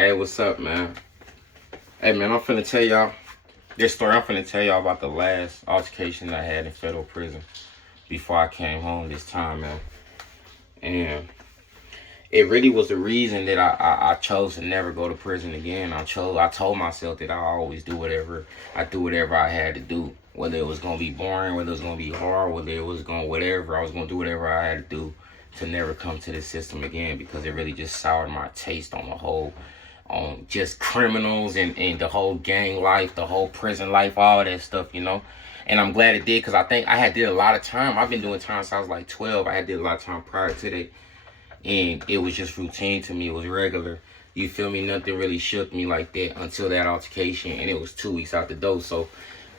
Hey, what's up, man? Hey, man, I'm finna tell y'all this story. I'm finna tell y'all about the last altercation I had in federal prison before I came home this time, man. And it really was the reason that I chose to never go to prison again. I told myself that I always do whatever I had to do, whether it was gonna be boring, whether it was gonna be hard, whether it was gonna whatever. I was gonna do whatever I had to do to never come to this system again, because it really just soured my taste on the whole, on just criminals and the whole gang life, the whole prison life, all that stuff. And I'm glad it did, because I think I had did a lot of time. I've been doing time since I was like 12. I had did a lot of time prior to that. And it was just routine to me. It was regular. You feel me? Nothing really shook me like that until that altercation. And it was 2 weeks out the door. So,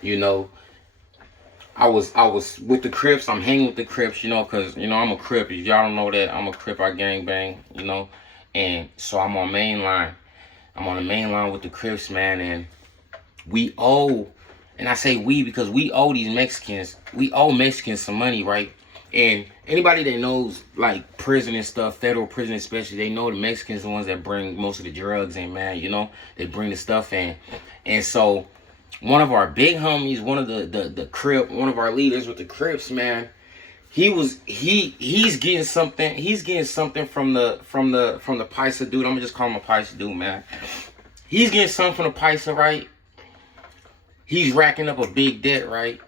you know, I was with the Crips. I'm hanging with the Crips, because, I'm a Crip. If y'all don't know that, I'm a Crip. I gang bang. And so I'm on main line. I'm on the main line with the Crips, man. And we owe, and I say we because we owe these Mexicans, we owe Mexicans some money, right? And anybody that knows, like, prison and stuff, federal prison especially, they know the Mexicans are the ones that bring most of the drugs in, man, They bring the stuff in. And so one of our big homies, one of the Crip, one of our leaders with the Crips, man, he's getting something from the Paisa dude. I'm gonna just call him a Paisa dude, man. He's getting something from the Paisa, right? He's racking up a big debt, right?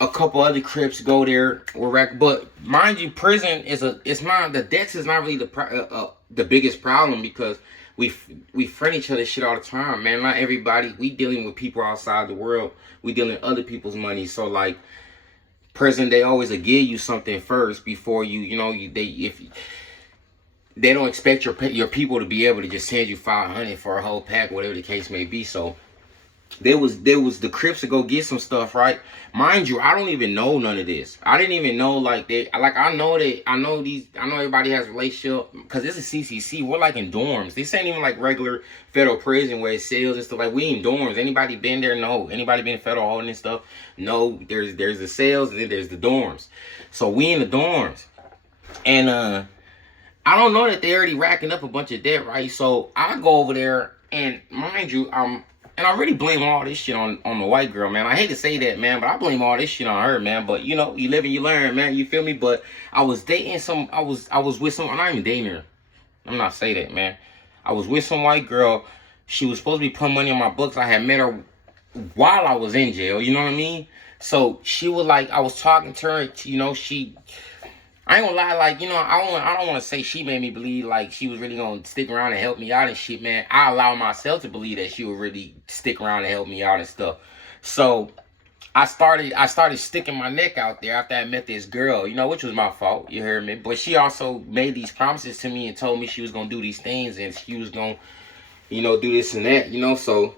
A couple other Crips go there, but mind you, prison the debts is not really the biggest problem, because we friend each other shit all the time, man. Not everybody, we dealing with people outside the world, we dealing with other people's money. So like prison, they always give you something first before if they don't expect your people to be able to just send you 500 for a whole pack, whatever the case may be. So there was the Crips to go get some stuff, right? Mind you, I don't even know none of this. I didn't even know I know everybody has a relationship, because this is CCC. We're like in dorms. This ain't even like regular federal prison where it sells and stuff. Like, we in dorms. Anybody been there? No. Anybody been in federal holding and stuff? No. There's the sales and then there's the dorms. So we in the dorms. And I don't know that they already racking up a bunch of debt, right? So I go over there, and mind you, and I really blame all this shit on the white girl, man. I hate to say that, man, but I blame all this shit on her, man. But you live and you learn, man. You feel me? But I was dating I was with some. I'm not even dating her. I'm not saying that, man. I was with some white girl. She was supposed to be putting money on my books. I had met her while I was in jail. You know what I mean? So she was like, I was talking to her. I ain't gonna lie, I don't want to say she made me believe like she was really gonna stick around and help me out and shit, man. I allow myself to believe that she would really stick around and help me out and stuff. So I started sticking my neck out there after I met this girl, which was my fault, you heard me. But she also made these promises to me and told me she was gonna do these things and she was gonna, do this and that, So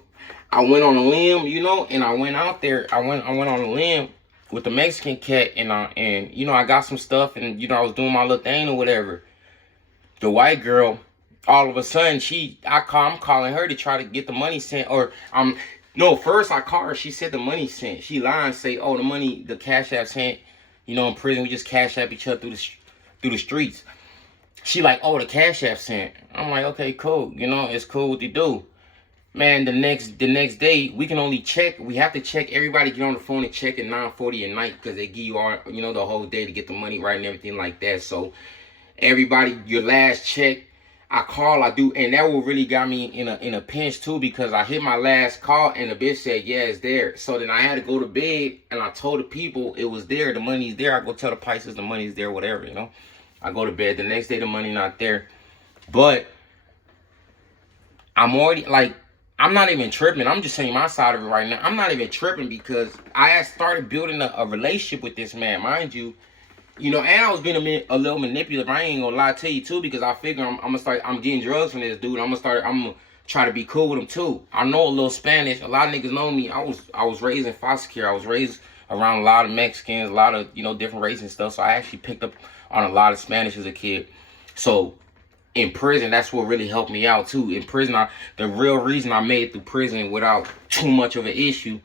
I went on a limb, and I went out there. I went on a limb with the Mexican cat, and I got some stuff, and I was doing my little thing or whatever. The white girl, all of a sudden, I'm calling her to try to get the money sent, first I called her. She said the money sent. She lied and say, oh, the money, the cash app sent. In prison we just cash app each other through the streets. She like, oh, the cash app sent. I'm like, okay, cool. It's cool what you do. Man, the next day, we can only check. We have to check. Everybody get on the phone and check at 9:40 at night, because they give you all, the whole day to get the money right and everything like that. So everybody, your last check, I do, and that will really got me in a pinch too, because I hit my last call and the bitch said, yeah, it's there. So then I had to go to bed, and I told the people it was there. The money's there. I go tell the Pisces the money's there, whatever, I go to bed. The next day, the money not there. But I'm already I'm not even tripping. I'm just saying my side of it right now. I'm not even tripping, because I had started building a relationship with this man, mind you. And I was being a little manipulative. I ain't gonna lie to you too, because I figure I'm getting drugs from this dude. I'm gonna try to be cool with him too. I know a little Spanish. A lot of niggas know me. I was raised in foster care. I was raised around a lot of Mexicans, a lot of different races and stuff. So I actually picked up on a lot of Spanish as a kid. So in prison, that's what really helped me out too. In prison, the real reason I made it through prison without too much of an issue,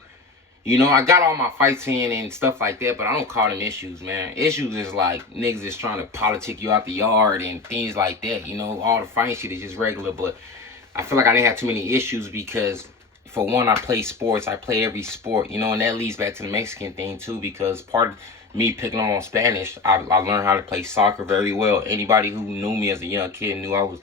I got all my fights in and stuff like that, but I don't call them issues, man. Issues is like niggas is trying to politic you out the yard and things like that, all the fighting shit is just regular. But I feel like I didn't have too many issues because, for one, I play sports. I play every sport, you know, and that leads back to the Mexican thing too, because part of me picking up on Spanish, I learned how to play soccer very well. Anybody who knew me as a young kid knew I was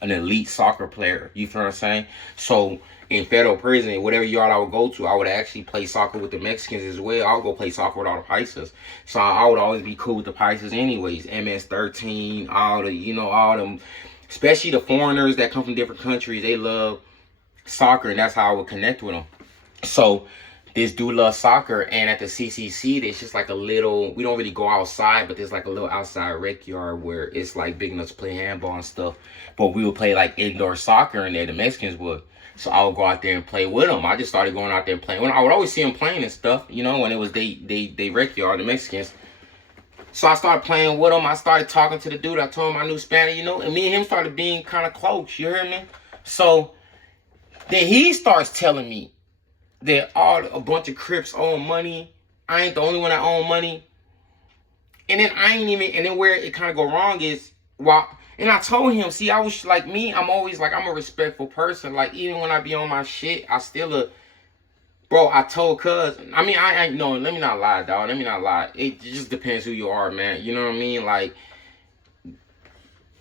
an elite soccer player. You feel what I'm saying? So in federal prison, whatever yard I would go to, I would actually play soccer with the Mexicans as well. I would go play soccer with all the Paisas. So I would always be cool with the Paisas anyways. MS-13, all the, you know, all them, especially the foreigners that come from different countries, they love soccer, and that's how I would connect with them. So this dude loves soccer, and at the CCC, there's just like a little, we don't really go outside, but there's like a little outside rec yard where it's like big enough to play handball and stuff. But we would play like indoor soccer in there, the Mexicans would. So I would go out there and play with them. I just started going out there and playing. When I would always see them playing and stuff, you know, when it was they rec yard, the Mexicans. So I started playing with them. I started talking to the dude. I told him I knew Spanish, you know, and me and him started being kind of close. You heard me? So then he starts telling me that a bunch of Crips own money. I ain't the only one that own money. And then and then where it kind of go wrong is, and I told him, see, I was like me, I'm always like, I'm a respectful person. Like, even when I be on my shit, I still bro, I told cuz, I mean, I no, let me not lie, dog. Let me not lie. It just depends who you are, man. You know what I mean? Like,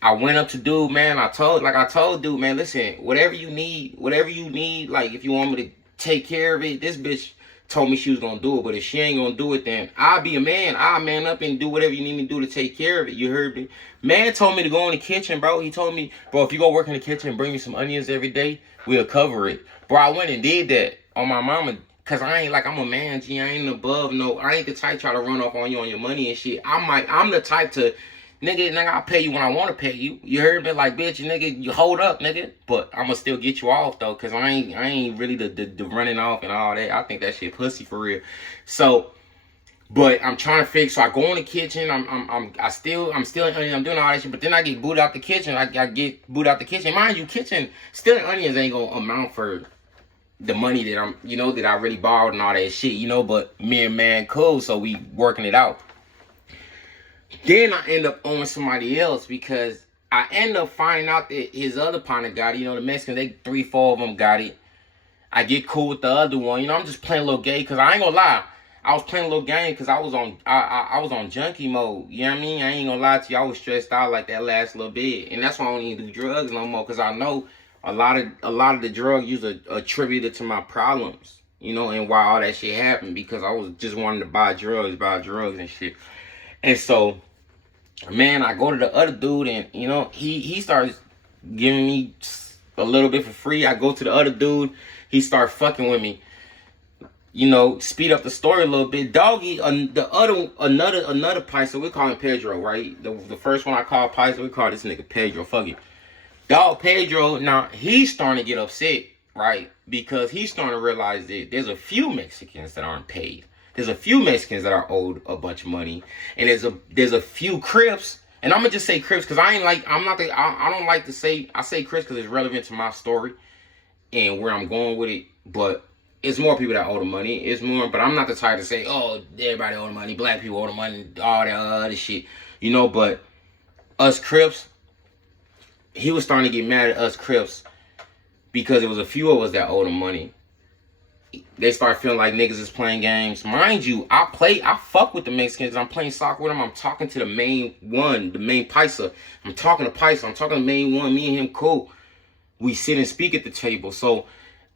I went up to dude, man. I told dude, man, listen, whatever you need, like, if you want me to take care of it, this bitch told me she was gonna do it, but if she ain't gonna do it, then I'll be a man. I'll man up and do whatever you need me to do to take care of it. You heard me? Man told me to go in the kitchen, bro. He told me, bro, if you go work in the kitchen and bring me some onions every day, we'll cover it. Bro, I went and did that on my mama, cause I ain't like, I'm a man, G. I ain't above, no, I ain't the type try to run off on you on your money and shit. I'm the type to, nigga, I'll pay you when I want to pay you. You heard me? Like, bitch, nigga, you hold up, nigga. But I'ma still get you off, though, because I ain't really the running off and all that. I think that shit pussy for real. So, but I'm trying to fix, so I go in the kitchen, I'm still doing all that shit, but then I get booted out the kitchen. I get booted out the kitchen. Mind you, kitchen, stealing onions ain't gonna amount for the money that that I really borrowed and all that shit, you know, but me and man cool, so we working it out. Then I end up owing somebody else because I end up finding out that his other partner got it. You know, the Mexicans, they 3-4 of them got it. I get cool with the other one. You know, I'm just playing a little gay because I ain't gonna lie. I was playing a little game because I was on junkie mode. You know what I mean? I ain't gonna lie to you. I was stressed out like that last little bit, and that's why I don't even do drugs no more, because I know a lot of the drug use are attributed to my problems. You know, and why all that shit happened, because I was just wanting to buy drugs and shit. And so, man, I go to the other dude, and, you know, he starts giving me a little bit for free. I go to the other dude. He starts fucking with me. You know, speed up the story a little bit. Doggy, another Paisa, we call him Pedro, right? The first one I call Paisa, we call this nigga Pedro. Fuck it. Dog Pedro, now, he's starting to get upset, right? Because he's starting to realize that there's a few Mexicans that aren't paid. There's a few Mexicans that are owed a bunch of money, and there's a few Crips, and I'm gonna just say Crips because I don't like to say, I say Crips because it's relevant to my story and where I'm going with it. But it's more people that owe the money. It's more, but I'm not the type to say, oh, everybody owe the money, black people owe the money, all that other shit, you know. But us Crips, he was starting to get mad at us Crips because it was a few of us that owed the money. They start feeling like niggas is playing games. Mind you, I fuck with the Mexicans. I'm playing soccer with them. I'm talking to the main Paisa. I'm talking to Paisa. I'm talking to the main one. Me and him cool. We sit and speak at the table. So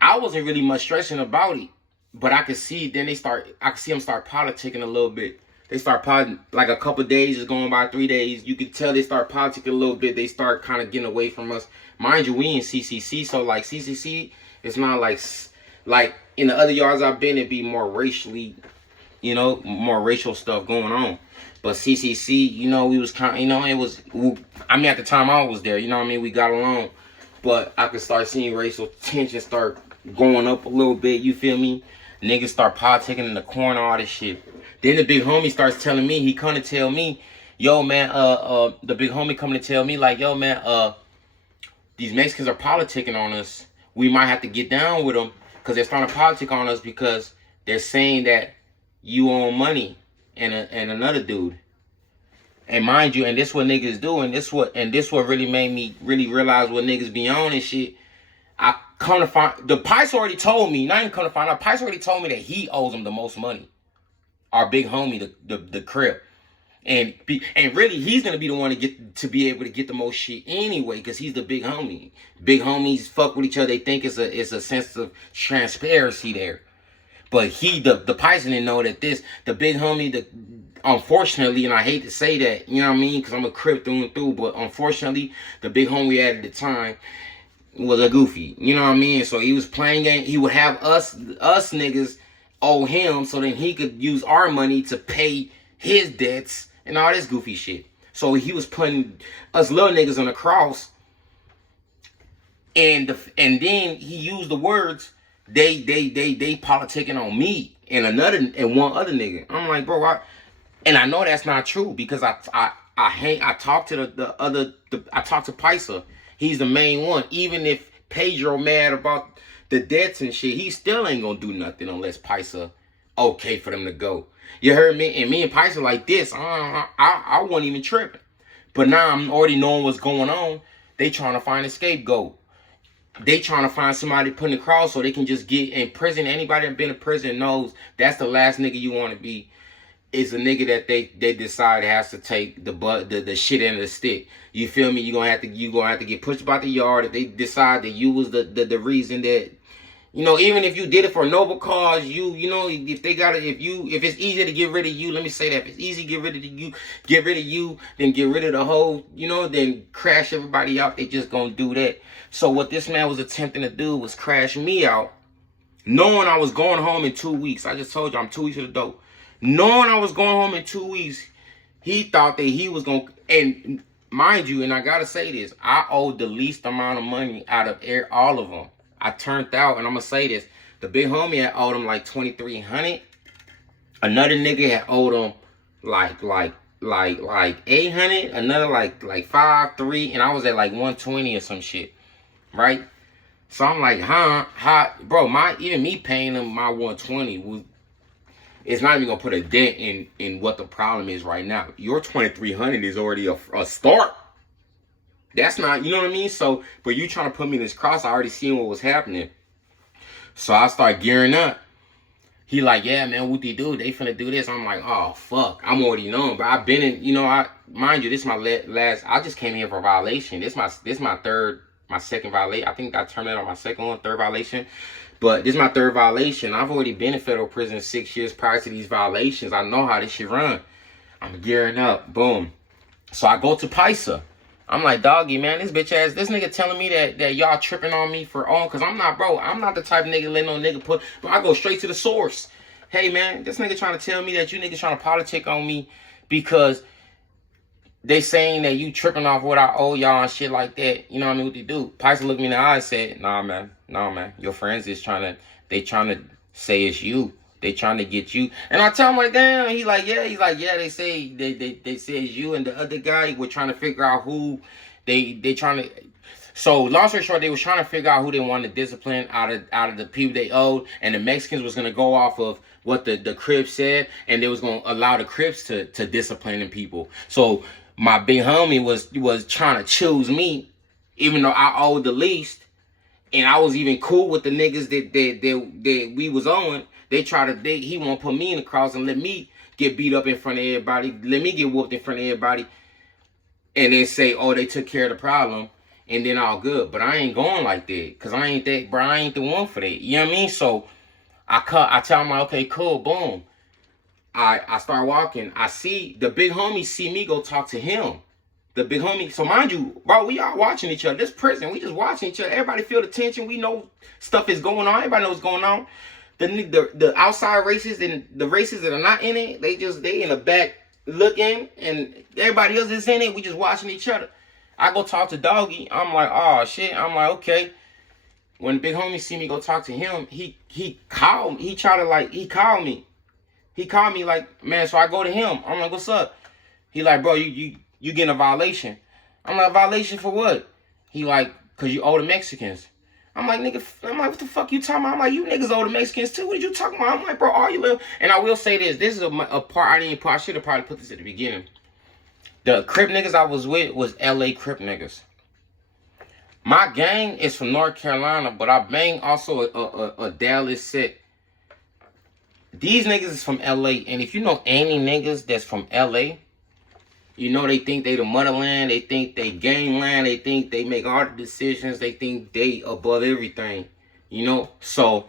I wasn't really much stressing about it. But I could see, then I could see them start politicking a little bit. They start like a couple days is going by, 3 days. You could tell they start politicking a little bit. They start kind of getting away from us. Mind you, we in CCC. So like CCC, it's not like in the other yards I've been, it'd be more racially, you know, more racial stuff going on. But CCC, you know, we was kind of, you know, I mean, at the time I was there, you know what I mean? We got along. But I could start seeing racial tension start going up a little bit, you feel me? Niggas start politicking in the corner, all this shit. Then the big homie starts telling me, he come to tell me, yo, man, the big homie coming to tell me, like, yo, man, these Mexicans are politicking on us. We might have to get down with them. Because they're starting to politic on us because they're saying that you own money and another dude. And mind you, and this what niggas do, and this what really made me really realize what niggas be on and shit. I come to find, the Pice already told me, not even come to find out, Pice already told me that he owes him the most money. Our big homie, the Crip. And really, he's gonna be the one to be able to get the most shit anyway, because he's the big homie. Big homies fuck with each other. They think it's a sense of transparency there. But the Python didn't know that the big homie, unfortunately, and I hate to say that, you know what I mean, because I'm a Crip through and through, but unfortunately, the big homie we had at the time was a goofy. You know what I mean? So he was playing game. He would have us niggas owe him, so then he could use our money to pay his debts and all this goofy shit. So he was putting us little niggas on the cross, and then he used the words they politicking on me and one other nigga. I'm like, bro, and I know that's not true, because I talked to I talked to Paisa. He's the main one. Even if Pedro mad about the debts and shit, he still ain't gonna do nothing unless Paisa okay for them to go. You heard me? And me and Paisa like this, I wasn't even tripping. But now I'm already knowing what's going on. They trying to find a scapegoat. They trying to find somebody to put in the cross so they can just get in prison. Anybody that been in prison knows that's the last nigga you want to be. Is a nigga that they decide has to take the shit end of the stick. You feel me? You gonna have to get pushed about the yard if they decide that you was the reason that. You know, even if you did it for a noble cause, you know, if it's easier to get rid of you, let me say that. If it's easy to get rid of you, then get rid of the whole, you know, then crash everybody out. They just gonna do that. So what this man was attempting to do was crash me out, knowing I was going home in 2 weeks. I just told you I'm 2 weeks to the dope. Knowing I was going home in 2 weeks, he thought that he was gonna, and mind you, and I gotta say this, I owed the least amount of money out of all of them. I turned out, and I'm gonna say this: the big homie had owed him like $2,300. Another nigga had owed him like 800. Another like 5-3, and I was at like 120 or some shit, right? So I'm like, bro, even me paying him my 120 it's not even gonna put a dent in what the problem is right now. Your 2,300 is already a start. That's not, you know what I mean? So, but you trying to put me in this cross, I already seen what was happening. So I start gearing up. He like, yeah, man, what they do? They finna do this. I'm like, oh, fuck. I'm already knowing. But I've been in, you know, mind you, this is my last, I just came here for violation. This my second violation. I think I terminated on my third violation. But this is my third violation. I've already been in federal prison 6 years prior to these violations. I know how this shit run. I'm gearing up. Boom. So I go to Paisa. I'm like, doggy, man, this nigga telling me that y'all tripping on me because I'm not the type of nigga let no nigga put, but I go straight to the source. Hey, man, this nigga trying to tell me that you niggas trying to politic on me because they saying that you tripping off what I owe y'all and shit like that. You know what I mean? What they do? Paisa looked me in the eye and said, nah, man, your friends is trying to say it's you. They trying to get you. And I tell him like, damn. He's like, yeah, they say it's you and the other guy. We're trying to figure out who they trying to. So long story short, they was trying to figure out who they wanted to discipline out of the people they owed, and the Mexicans was gonna go off of what the Crips said, and they was gonna allow the Crips to discipline them people. So my big homie was trying to choose me, even though I owed the least, and I was even cool with the niggas that we was on. He won't put me in the cross and let me get beat up in front of everybody. Let me get whooped in front of everybody. And then say, oh, they took care of the problem. And then all good. But I ain't going like that. Because I ain't the one for that. You know what I mean? So I tell him, like, okay, cool, boom. I start walking. I see the big homie see me go talk to him. The big homie. So mind you, bro, we all watching each other. This prison, we just watching each other. Everybody feel the tension. We know stuff is going on. Everybody knows what's going on. The outside races and the races that are not in it, they in the back looking, and everybody else is in it. We just watching each other. I go talk to Doggy. I'm like, oh shit. I'm like, okay. When the big homie see me go talk to him, he called me. He called me. He called me like, man. So I go to him. I'm like, what's up? He like, bro, you getting a violation? I'm like, a violation for what? He like, cause you owe the Mexicans. I'm like, nigga, what the fuck you talking about? I'm like, you niggas owe the Mexicans too. What are you talking about? I'm like, bro, all you little... And I will say this. This is a part I should have probably put this at the beginning. The Crip niggas I was with was LA Crip niggas. My gang is from North Carolina, but I bang also a Dallas set. These niggas is from LA, and if you know any niggas that's from LA, you know they think they the motherland, they think they gangland, they think they make all the decisions, they think they above everything, you know? So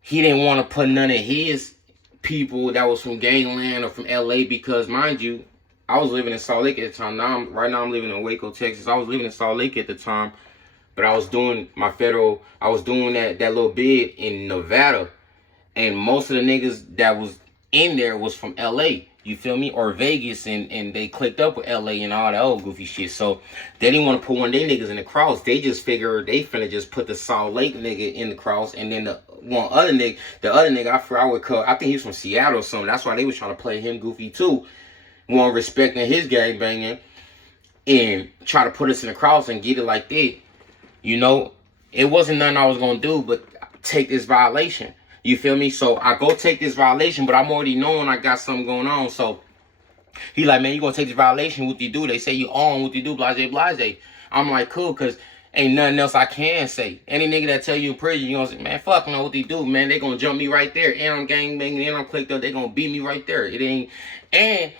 he didn't want to put none of his people that was from gangland or from LA because, mind you, I was living in Salt Lake at the time. Right now I'm living in Waco, Texas. I was living in Salt Lake at the time, but I was doing that little bid in Nevada, and most of the niggas that was in there was from LA. You feel me? Or Vegas, and they clicked up with LA and all that old goofy shit. So they didn't want to put one of their niggas in the cross. They just figured they finna just put the Salt Lake nigga in the cross, and then the other nigga, I forgot what color. I think he was from Seattle or something. That's why they was trying to play him goofy too. One respecting his gang banging and try to put us in the cross and get it like that. You know, it wasn't nothing I was gonna do but take this violation. You feel me? So I go take this violation, but I'm already knowing I got something going on. So he like, man, you gonna take this violation? What you do? They say you on. What you do? Blase, blase. I'm like, cool, cause ain't nothing else I can say. Any nigga that tell you in prison, you gonna say, man, fuck no, what they do, man? They gonna jump me right there, and I'm gang banging, and I'm clicked up. They gonna beat me right there. It ain't. And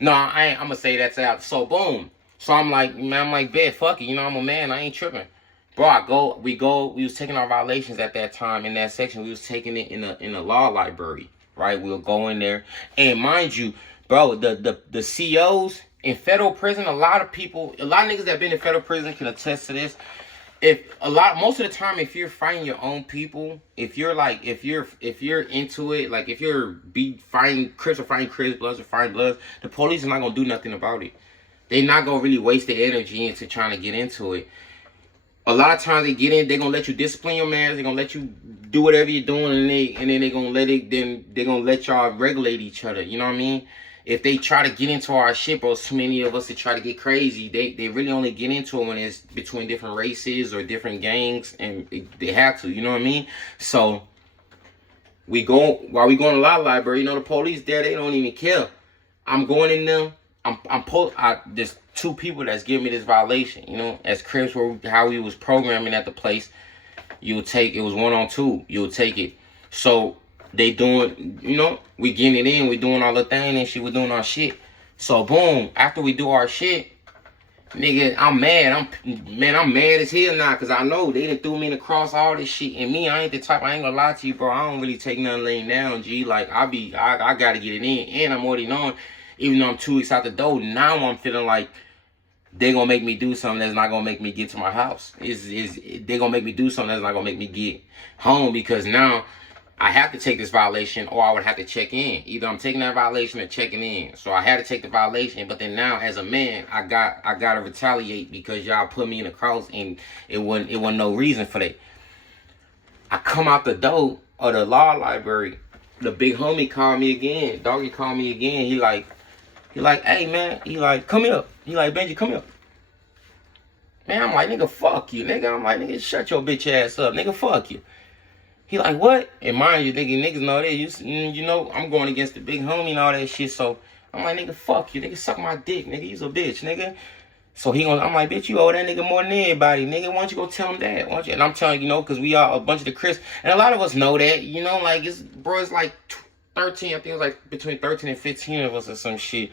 no, I ain't. I'm gonna say that's out. So boom. So I'm like, man, I'm like, bet, fuck it. You know, I'm a man. I ain't tripping. Bro, we was taking our violations at that time in that section. We was taking it in a law library, right? We'll go in there, and mind you, bro, the COs in federal prison, a lot of niggas that been in federal prison can attest to this. Most of the time, if you're fighting your own people, if you're into it, like if you're fighting Crips or fighting Crips, Bloods or fighting Bloods, the police are not gonna do nothing about it. They're not gonna really waste their energy into trying to get into it. A lot of times they get in, they're gonna let you discipline your man, they're gonna let you do whatever you're doing, and then they're gonna let y'all regulate each other. You know what I mean? If they try to get into our shit, bro, so many of us that try to get crazy, they really only get into it when it's between different races or different gangs, and they have to, you know what I mean? So while we go in the law library, you know, the police there, they don't even care. I'm going in there. There's two people that's giving me this violation, you know, as Crips, how we was programming at the place. It was 1-on-2, you'll take it. So they doing, you know, we getting it in, we doing all the thing and shit, we doing our shit. So boom, after we do our shit, nigga, I'm mad. I'm mad as hell now, cause I know they done threw me in the cross, all this shit. And me, I ain't the type, I ain't gonna lie to you, bro. I don't really take nothing laying down, G. Like I gotta get it in, and I'm already knowing. Even though I'm 2 weeks out the door, now I'm feeling like they gonna make me do something that's not gonna make me get to my house. They gonna make me do something that's not gonna make me get home, because now I have to take this violation, or I would have to check in. Either I'm taking that violation or checking in. So I had to take the violation, but then now as a man, I gotta retaliate because y'all put me in a cross, and it wasn't no reason for that. I come out the door of the law library. The big homie called me again. Doggy called me again. He like, hey, man. He like, come here. He like, Benji, come here. Man, I'm like, nigga, fuck you, nigga. I'm like, nigga, shut your bitch ass up. Nigga, fuck you. He like, what? And mind you, niggas know that. You know, I'm going against the big homie and all that shit. So I'm like, nigga, fuck you. Nigga, suck my dick. Nigga, he's a bitch, nigga. So I'm like, bitch, you owe that nigga more than anybody. Nigga, why don't you go tell him that? Why don't you? And I'm telling you, know, because we are a bunch of the Crips. And a lot of us know that, you know, like, it's like 13, I think it was like between 13 and 15 of us or some shit.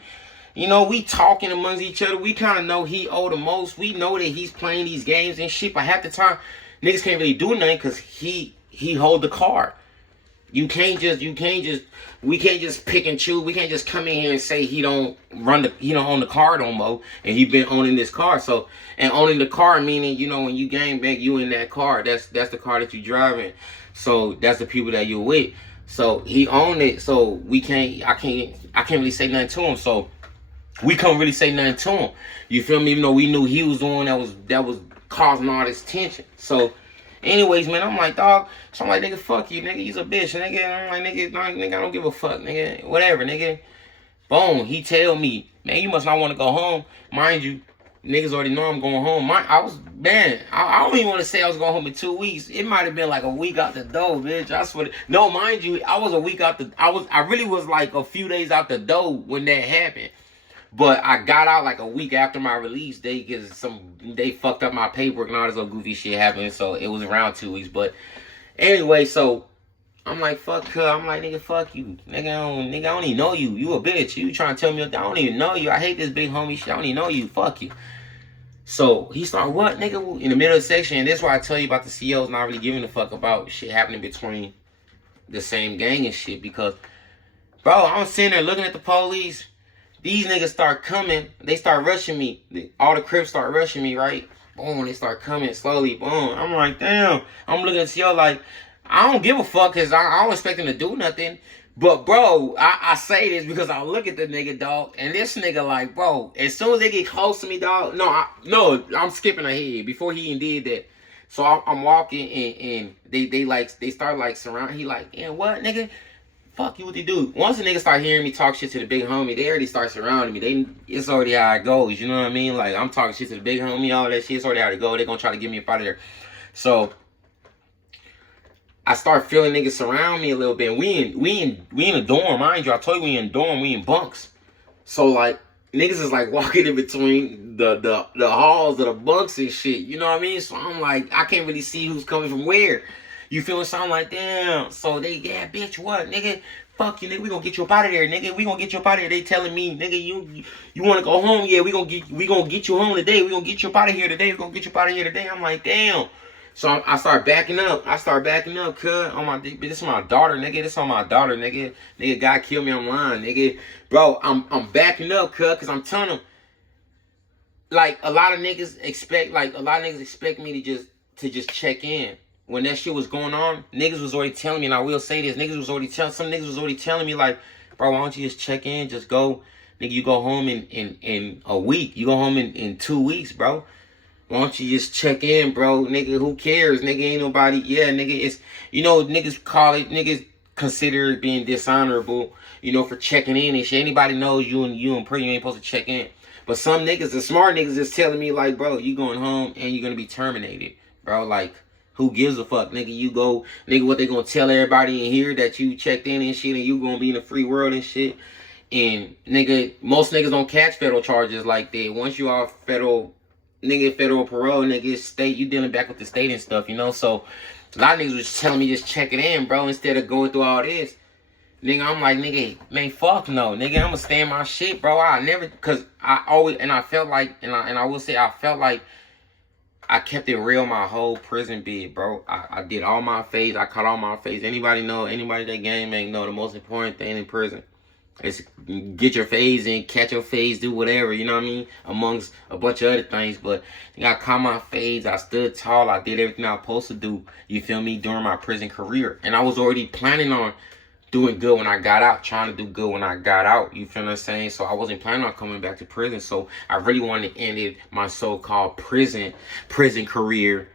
You know, we talking amongst each other. We kind of know he owe the most. We know that he's playing these games and shit. But half the time, niggas can't really do nothing because he hold the card. We can't just pick and choose. We can't just come in here and say he don't own the car no more, and he been owning this car. So, and owning the car meaning, you know, when you gang bang, you in that car. That's the car that you driving. So that's the people that you're with. So he owned it. So I can't really say nothing to him. So we couldn't really say nothing to him. You feel me? Even though we knew he was the one that was causing all this tension. So anyways, man, I'm like, dog. So I'm like, nigga, fuck you, nigga. He's a bitch, nigga. I'm like, nigga, I don't give a fuck, nigga. Whatever, nigga. Boom. He tell me, man, you must not want to go home. Mind you, niggas already know I'm going home. I don't even want to say I was going home in 2 weeks. It might have been like a week out the door, bitch. I swear. No, mind you, I was a week out I really was like a few days out the door when that happened. But I got out like a week after my release date because they fucked up my paperwork and all this little goofy shit happened. So it was around 2 weeks. But anyway, so I'm like, fuck her. I'm like, nigga, fuck you. Nigga, I don't even know you. You a bitch. You trying to tell me I don't even know you. I hate this big homie shit. I don't even know you. Fuck you. So he started, what, nigga? In the middle of the section. And this is why I tell you about the COs not really giving a fuck about shit happening between the same gang and shit. Because, bro, I'm sitting there looking at the police. These niggas start coming. They start rushing me. All the Crips start rushing me, right? Boom, they start coming slowly. Boom. I'm like, damn. I'm looking at the CO like, I don't give a fuck because I don't expect him to do nothing. But, bro, I say this because I look at the nigga, dog, and this nigga like, bro, as soon as they get close to me, dog, no, I'm skipping ahead before he even did that. So I'm walking, and they start, like, surrounding. He like, yeah, what, nigga? Fuck you, what they do? Once the niggas start hearing me talk shit to the big homie, they already start surrounding me. It's already how it goes, you know what I mean? Like, I'm talking shit to the big homie, all that shit, it's already how it go. They gonna try to get me up out of there. So I start feeling niggas surround me a little bit. We in a dorm, mind you. I told you we in dorm, we in bunks. So like niggas is like walking in between the halls of the bunks and shit. You know what I mean? So I'm like, I can't really see who's coming from where. You feel me? So I'm like, damn. So they, yeah, bitch, what, nigga? Fuck you, nigga. We gonna get you up out of there, nigga. We gonna get you up out of there. They telling me, nigga, you wanna go home? Yeah, we gonna get you home today. We gonna get you up out of here today. We gonna get you up out of here today. I'm like, damn. So I start backing up. Cuz. On my, this is my daughter, nigga. This on my daughter, nigga. Nigga, God killed me online, nigga. Bro, I'm backing up, cuz I'm telling them, like, a lot of niggas expect me to just check in. When that shit was going on, niggas was already telling me, and I will say this, some niggas was already telling me, like, bro, why don't you just check in, just go, nigga, you go home in a week, you go home in 2 weeks, bro. Why don't you just check in, bro, nigga, who cares, nigga, ain't nobody, yeah, nigga, it's, you know, niggas consider it being dishonorable, you know, for checking in and shit. Anybody knows you in prison, you ain't supposed to check in. But some niggas, the smart niggas, is telling me, like, bro, you going home and you're gonna be terminated, bro, like, who gives a fuck, nigga? You go, nigga, what they gonna tell everybody in here that you checked in and shit and you gonna be in the free world and shit. And, nigga, most niggas don't catch federal charges like that. Once you are federal parole, nigga, state, you dealing back with the state and stuff, you know? So, a lot of niggas was telling me just check it in, bro, instead of going through all this. Nigga, I'm like, nigga, man, fuck no. Nigga, I'm gonna stay in my shit, bro. I never, cause I always, and I felt like, and I will say, I felt like I kept it real my whole prison bid, bro. I did all my phase. I caught all my phase. Anybody that game ain't know the most important thing in prison is get your phase in, catch your phase, do whatever, you know what I mean? Amongst a bunch of other things. But I caught my phase. I stood tall. I did everything I was supposed to do, you feel me, during my prison career. And I was already planning on doing good when I got out, trying to do good when I got out, you feel what I'm saying? So I wasn't planning on coming back to prison, so I really wanted to end my so-called prison career,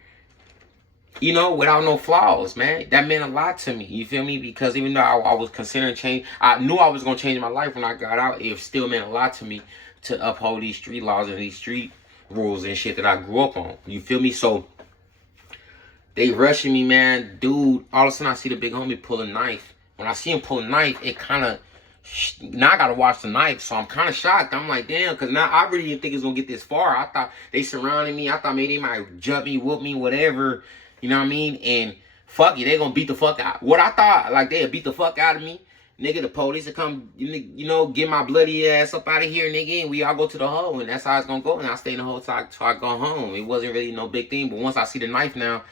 you know, without no flaws, man. That meant a lot to me, you feel me? Because even though I was considering change, I knew I was going to change my life when I got out, it still meant a lot to me to uphold these street laws and these street rules and shit that I grew up on, you feel me? So they rushing me, man. Dude, all of a sudden I see the big homie pull a knife. When I see him pull a knife, it kind of, now I got to watch the knife, so I'm kind of shocked. I'm like, damn, because now I really didn't think it was going to get this far. I thought they surrounded me. I thought maybe they might jump me, whoop me, whatever, you know what I mean? And fuck it, they going to beat the fuck out. What I thought, like, they'd beat the fuck out of me. Nigga, the police would come, you know, get my bloody ass up out of here, nigga, and we all go to the hole, and that's how it's going to go. And I stay in the hole till I go home. It wasn't really no big thing, but once I see the knife now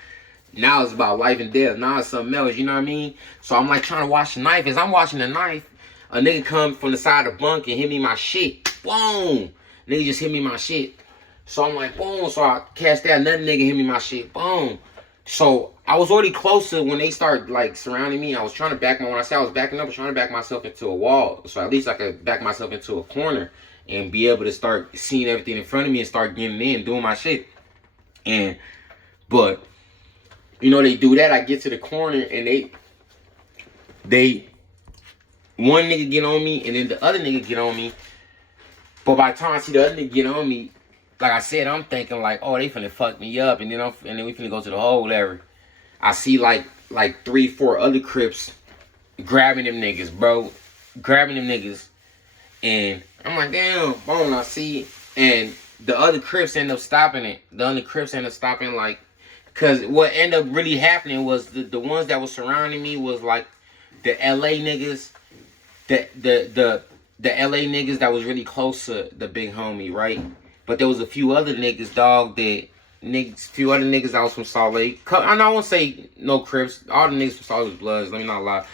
it's about life and death. Now it's something else, you know what I mean? So I'm like trying to watch the knife. As I'm watching the knife, a nigga come from the side of the bunk and hit me my shit. Boom! Nigga just hit me my shit. So I'm like, boom. So I catch that. Another nigga hit me my shit. Boom. So I was already closer when they started like surrounding me. I was trying to when I said I was backing up, I was trying to back myself into a wall. So at least I could back myself into a corner and be able to start seeing everything in front of me and start getting in, doing my shit. But you know, they do that. I get to the corner and they one nigga get on me and then the other nigga get on me. But by the time I see the other nigga get on me, like I said, I'm thinking like, oh, they finna fuck me up, and then we finna go to the hole, whatever. I see like 3-4 other Crips grabbing them niggas, bro, grabbing them niggas, And I'm like, damn, boom, I see it. And the other Crips end up stopping it. The other Crips end up stopping, like, because what ended up really happening was the ones that was surrounding me was like the LA niggas, the LA niggas that was really close to the big homie, right? But there was a few other niggas, dog, few other niggas that was from Salt Lake. I won't say no Crips. All the niggas from Salt Lake was Bloods, let me not lie.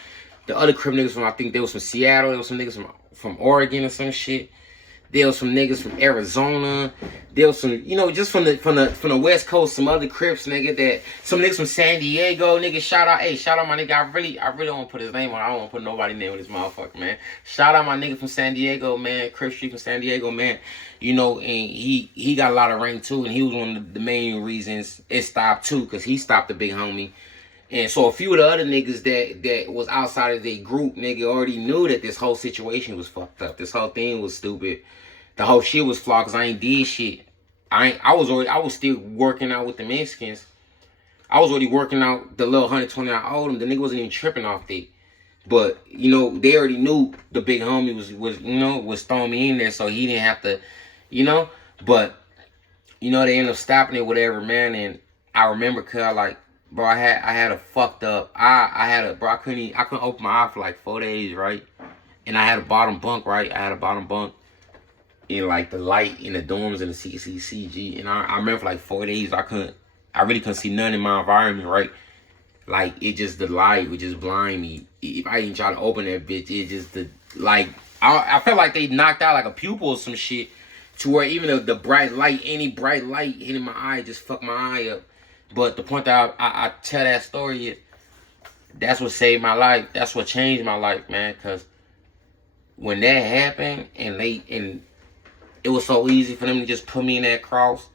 The other Crip niggas from, I think they was from Seattle. There was some niggas from Oregon or some shit. There was some niggas from Arizona. There was some, just from the West Coast, some other Crips, nigga. Some niggas from San Diego, nigga. Shout out my nigga. I really don't want to put his name on. I don't want to put nobody's name on this motherfucker, man. Shout out my nigga from San Diego, man. Crip Street from San Diego, man. And he got a lot of rank too, and he was one of the main reasons it stopped too, because he stopped the big homie. And so a few of the other niggas that was outside of their group, nigga, already knew that this whole situation was fucked up. This whole thing was stupid. The whole shit was flawed because I ain't did shit. I was still working out with the Mexicans. I was already working out the little 120 I owed him. The nigga wasn't even tripping off that. But, they already knew the big homie was throwing me in there, so he didn't have to, But, they ended up stopping it, whatever, man. And I remember, cause like, bro, I had a fucked up. I couldn't open my eye for like 4 days, right? And I had a bottom bunk, right? I had a bottom bunk in like the light in the dorms in the CCCG. And I remember for like 4 days, I really couldn't see none in my environment, right? Like, the light would just blind me. If I didn't try to open that bitch, I felt like they knocked out like a pupil or some shit, to where even the bright light, any bright light hitting my eye just fucked my eye up. But the point that I tell that story is, that's what saved my life. That's what changed my life, man. Because when that happened, and it was so easy for them to just put me in that cross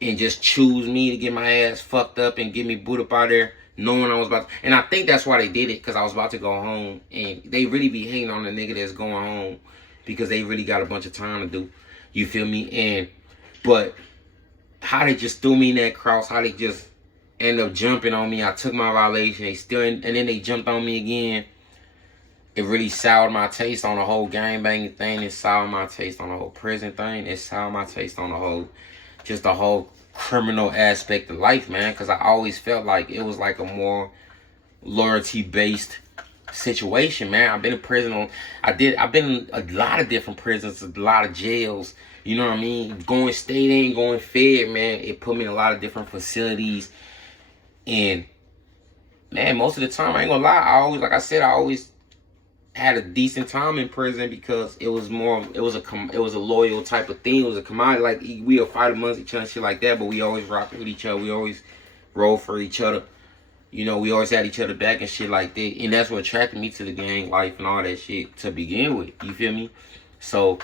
and just choose me to get my ass fucked up and get me booed up out there, knowing I was about to. And I think that's why they did it, because I was about to go home. And they really be hating on the nigga that's going home, because they really got a bunch of time to do. You feel me? But how they just threw me in that cross, how they just end up jumping on me. I took my violation, and then they jumped on me again. It really soured my taste on the whole gangbanging thing. It soured my taste on the whole prison thing. It soured my taste on the whole criminal aspect of life, man. Because I always felt like it was like a more loyalty-based situation, man. I've been in prison I've been in a lot of different prisons, a lot of jails. You know what I mean? Going state in, going fed, man. It put me in a lot of different facilities. And, man, most of the time, I ain't gonna lie, I always had a decent time in prison, because it was a loyal type of thing. It was a commodity. Like, we would fight amongst each other and shit like that, but we always rocked with each other. We always rode for each other. We always had each other back and shit like that. And that's what attracted me to the gang life and all that shit to begin with. You feel me? So,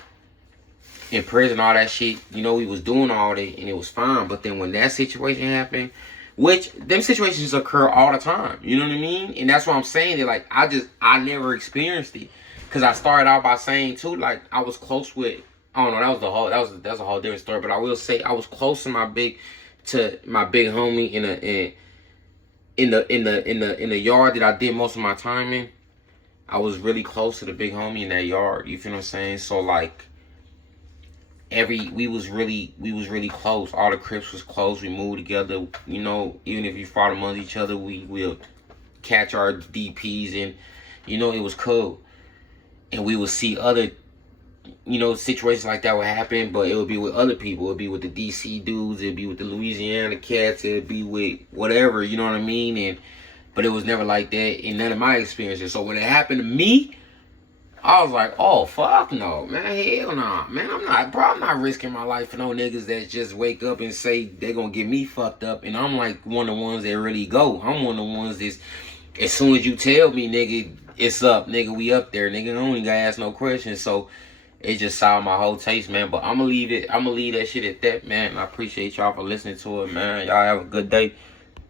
in prison, all that shit, we was doing all that, and it was fine. But then when that situation happened, which them situations occur all the time, you know what I mean? And that's why I'm saying that, like, I never experienced it, because I started out by saying too, like, I was close with, I don't know, that's a whole different story. But I will say I was close to my big homie in the yard that I did most of my time in. I was really close to the big homie in that yard. You feel what I'm saying? So, like, we was really close. All the Crips was close. We moved together. Even if we fought amongst each other, we'll catch our DPs, and it was cool. And we would see other situations like that would happen, but it would be with other people. It would be with the DC dudes. It'd be with the Louisiana cats. It'd be with whatever. You know what I mean? But it was never like that in none of my experiences. So when it happened to me, I was like, oh, fuck no, man, hell nah, man, I'm not risking my life for no niggas that just wake up and say they're gonna get me fucked up. And I'm like one of the ones that really go. I'm one of the ones that's, as soon as you tell me, nigga, it's up, nigga, we up there, nigga, I don't even gotta ask no questions. So it just soured my whole taste, man. But I'm gonna leave that shit at that, man. I appreciate y'all for listening to it, man. Y'all have a good day.